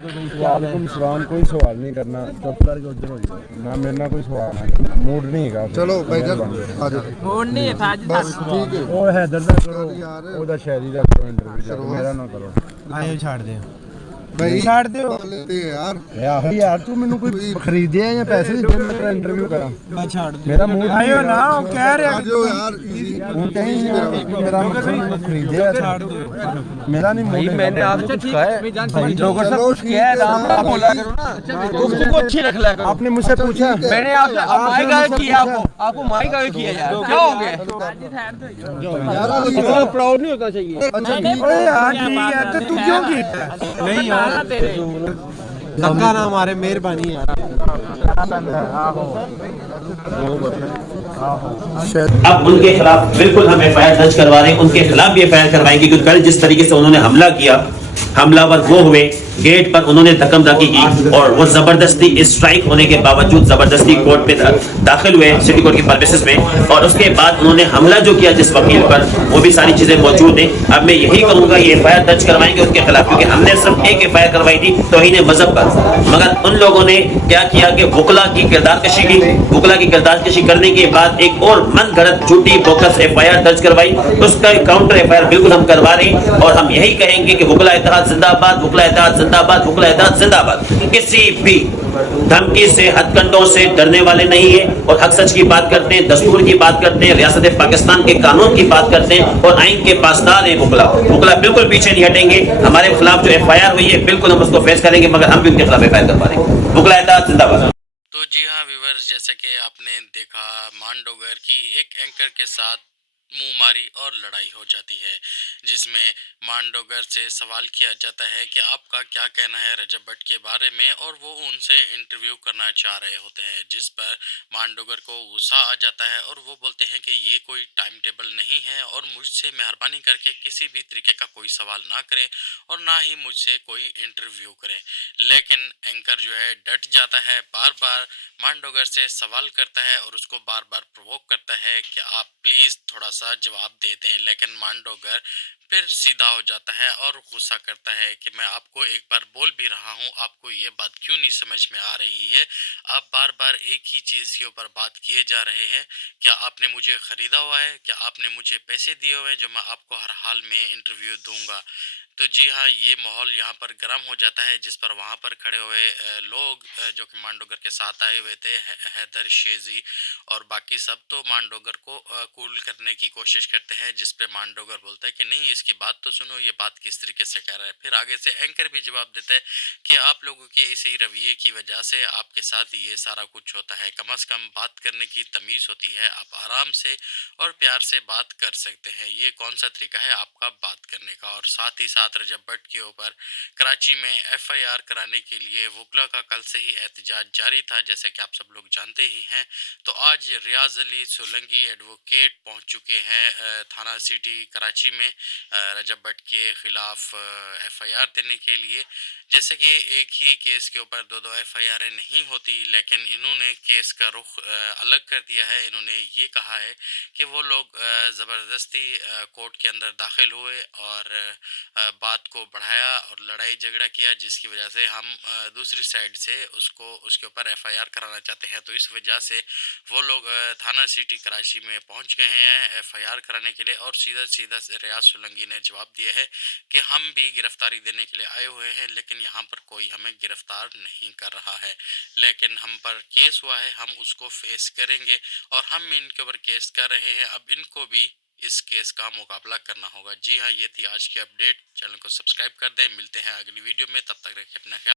वालेकुम सलाम। कोई सवाल नहीं करना, चुप करके उधर हो जाओ ना, मेरे ना कोई सवाल ना करना, मूड नहीं है। चलो भाई जान आ जाओ। मूड नहीं है था बस ठीक है ਉਹ ਹੈਦਰ ਦਾ ਕਰੋ, ਉਹਦਾ ਸ਼ਾਇਰੀ ਦਾ ਕਰੋ ਇੰਟਰਵਿਊ, ਮੇਰਾ ਨਾ ਕਰੋ। आयो छाड़ दे भाई छाड़ दो लेते हैं यार। ਆਹੋ ਯਾਰ, ਤੂੰ ਮੈਨੂੰ ਕੋਈ ਖਰੀਦਿਆ ਜਾਂ ਪੈਸੇ ਦਿੱਤੇ ਮੈਂ ਤੇਰਾ ਇੰਟਰਵਿਊ ਕਰਾਂ? मैं छाड़ दे ਮੇਰਾ मूड आयो ना वो कह रहे आ जाओ यार इजी ਹੁਣ कहीं मेरा मतलब खरीदे छाड़ दो मेरा नहीं मूड। मैंने आपसे कुछ कहा है भाई डॉक्टर साहब कुछ किया है, राम राम बोला करो ना, गुफ्तगू अच्छी रख लिया करो। आपने मुझसे पूछा, मैंने आपसे माइक आगे किया, आपको माइक आगे किया यार, क्या हो गया? इतना प्राउड नहीं होता चाहिए। अरे यार ठीक है तो तू क्यों कीता नहीं यार धक्का ना मारे मेहरबानी यार। अब उनके खिलाफ बिल्कुल हम एफआईआर दर्ज करवा रहे हैं, उनके खिलाफ भी एफआईआर करवाएंगे क्योंकि कल जिस तरीके से उन्होंने हमला किया, हमलावर वो हुए, गेट पर उन्होंने धक्कमधक्की की और वो जबरदस्ती स्ट्राइक होने के बावजूद जबरदस्ती कोर्ट पे दाखिल हुए सिटी कोर्ट की परमिसेस में, और उसके बाद उन्होंने हमला जो किया जिस वकील पर, वो भी सारी चीजें मौजूद हैं। अब मैं यही करूंगा, ये एफआईआर दर्ज करवाएंगे उनके खिलाफ, क्योंकि हमने सिर्फ एक एफआईआर करवाई थी तौहीन मजहब पर, मगर उन लोगों ने क्या किया कि वकला की किरदारकशी की, वकला की किरदारकशी करने के बाद एक और मन गढ़ंत झूठी बोकस एफआईआर दर्ज करवाई। उसका काउंटर एफआईआर बिल्कुल हम करवा रहे हैं और हम यही कहेंगे कि वकला इत्तेहाद जिंदाबाद, वकला इत्तेहाद जिंदाबाद, वकला इत्तेहाद जिंदाबाद। किसी भी धमकी से, हथकंडों से डरने वाले नहीं है और हक सच की बात करते हैं, दस्तूर की बात करते हैं, रियासत पाकिस्तान के कानून की बात करते हैं और आइन के पासदार है वकला। वकला बिल्कुल पीछे नहीं हटेंगे। हमारे खिलाफ जो एफआईआर हुई है बिल्कुल हम उसको फेस करेंगे, मगर हम भी उनके खिलाफ एफआईआर करवा देंगे। वकला इत्तेहाद जिंदाबाद। तो जी हाँ व्यूवर्स, जैसे कि आपने देखा मांडोगर की एक एंकर के साथ मुंहमारी और लड़ाई हो जाती है, जिसमें मांडोगर से सवाल किया जाता है कि आपका क्या कहना है रजब भट्ट के बारे में, और वो उनसे इंटरव्यू करना चाह रहे होते हैं, जिस पर मांडोगर को गुस्सा आ जाता है और वो बोलते हैं कि ये कोई टाइम टेबल नहीं है और मुझसे मेहरबानी करके किसी भी तरीके का कोई सवाल ना करें और ना ही मुझसे कोई इंटरव्यू करें। लेकिन एंकर जो है डट जाता है, बार बार मांडोगर से सवाल करता है और उसको बार बार प्रोवोक करता है कि आप प्लीज़ थोड़ा सा जवाब दे दें। लेकिन मांडोगर फिर सीधा हो जाता है और गुस्सा करता है कि मैं आपको एक बार बोल भी रहा हूँ, आपको ये बात क्यों नहीं समझ में आ रही है? आप बार बार एक ही चीज़ के ऊपर बात किए जा रहे हैं। क्या आपने मुझे ख़रीदा हुआ है? क्या आपने मुझे पैसे दिए हुए हैं जो मैं आपको हर हाल में इंटरव्यू दूंगा? तो जी हाँ, ये माहौल यहाँ पर गर्म हो जाता है, जिस पर वहाँ पर खड़े हुए लोग जो कि मांडोगर के साथ आए हुए थे, हैदर शेजी और बाकी सब, तो मांडोगर को कूल करने की कोशिश करते हैं, जिस पे मांडोगर बोलता है कि नहीं, इसकी बात तो सुनो, ये बात किस तरीके से कह रहा है। फिर आगे से एंकर भी जवाब देता है कि आप लोगों के इसी रवैये की वजह से आपके साथ ये सारा कुछ होता है। कम से कम बात करने की तमीज़ होती है, आप आराम से और प्यार से बात कर सकते हैं। ये कौन सा तरीका है आपका बात करने का? और साथ ही साथ रजब भट्ट के ऊपर कराची में एफआईआर कराने के लिए वकला का कल से ही एहतजाज जारी था, जैसे कि आप सब लोग जानते ही हैं। तो आज रियाज अली सोलंकी एडवोकेट पहुंच चुके हैं थाना सिटी कराची में रजब भट्ट के खिलाफ एफआईआर देने के लिए। जैसे कि एक ही केस के ऊपर दो दो एफआईआर नहीं होती, लेकिन इन्होंने केस का रुख अलग कर दिया है। इन्होंने ये कहा है कि वो लोग ज़बरदस्ती कोर्ट के अंदर दाखिल हुए और बात को बढ़ाया और लड़ाई झगड़ा किया, जिसकी वजह से हम दूसरी साइड से उसके ऊपर एफआईआर कराना चाहते हैं। तो इस वजह से वो लोग थाना सिटी कराची में पहुंच गए हैं एफआईआर कराने के लिए, और सीधा सीधा रियाज सोलंकी ने जवाब दिया है कि हम भी गिरफ्तारी देने के लिए आए हुए हैं, लेकिन यहाँ पर कोई हमें गिरफ्तार नहीं कर रहा है। लेकिन हम पर केस हुआ है, हम उसको फेस करेंगे और हम इनके ऊपर केस कर रहे हैं। अब इनको भी इस केस का मुकाबला करना होगा। जी हाँ, ये थी आज की अपडेट। चैनल को सब्सक्राइब कर दें। मिलते हैं अगली वीडियो में, तब तक रखें अपना ख्याल।